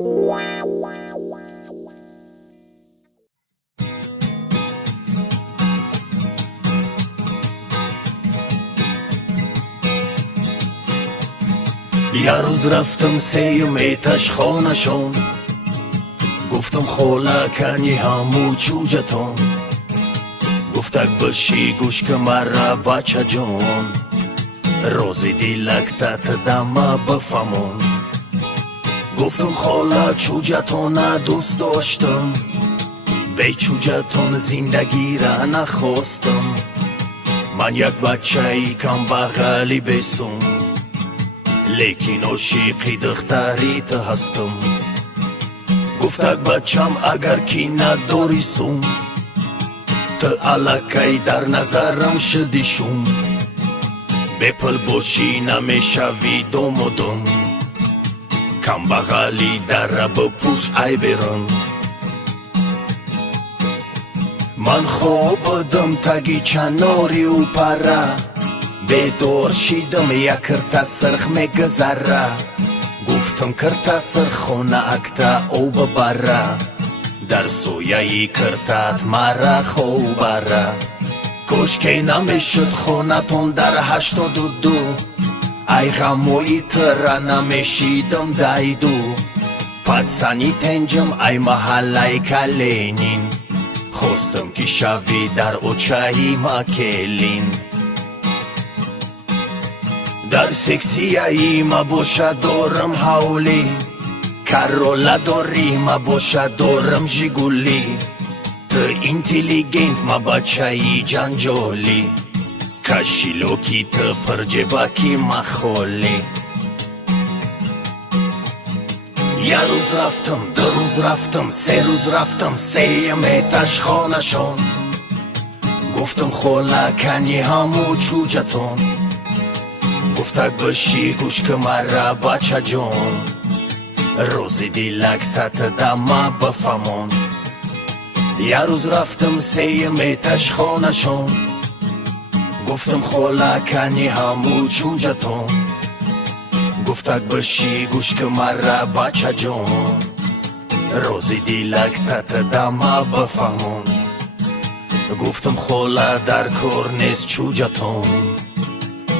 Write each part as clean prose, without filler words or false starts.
یه روز رفتم سیمیتش خانشون، گفتم خاله کنی همو چوجتون، گفتک بشی گوش که مرا بچه جون، روزی دیلکتت دمه بفهمون. گفتم خاله چوجتون دوست داشتم، بی چوجتون زندگی را نخواستم. من یک بچه ای کم بغلی بسم، لیکن عاشقی دختریت هستم. گفتک بچم اگر کی نداری سوم، تو الکی در نظرم شدیشون، بپل باشی نمیشوی دم و دم، کم بغلی در بپوش ای برم. من خواب بودم تگی چناری و پره، بیدار شیدم یک کرتا سرخ میگذره، گفتم کرتا سرخونه اکتا او ببره، در سویه کرتات مرا خوبره. کشکی نمیشد خونتون در 82، ای غموی تر نمیشیدم دایدو، پدسنی تنجم ای محله کلینین، خواستم که شوی در اوچهی مکلین. در سکسیه ای ما باشه دارم حولی، کرولا داری ما باشه دارم جیگولی، تو اینتلیگنت ما بچه ای جنجالی، کشیلوکی تو پرجباکی ما خولی. یه روز رفتم، دو روز رفتم، سه روز رفتم سیمیتش خانشون، گفتم خاله کنی همو چوجتون، گفتک بشی گوش که مرا بچه جون، روزی دیلکتت دمه بفهمون. یه روز رفتم سیمیتش خانشون، گفتم خاله کنی همو چوجتون، گفتک بشی گوش که مرا بچه جون، روزی دیلکتت دمه بفهمون. گفتم خاله در کار نیست چوجتون،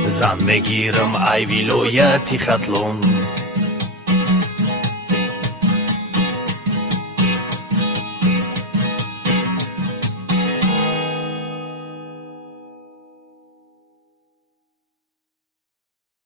زن میگیرم ای ولایتی خطلون،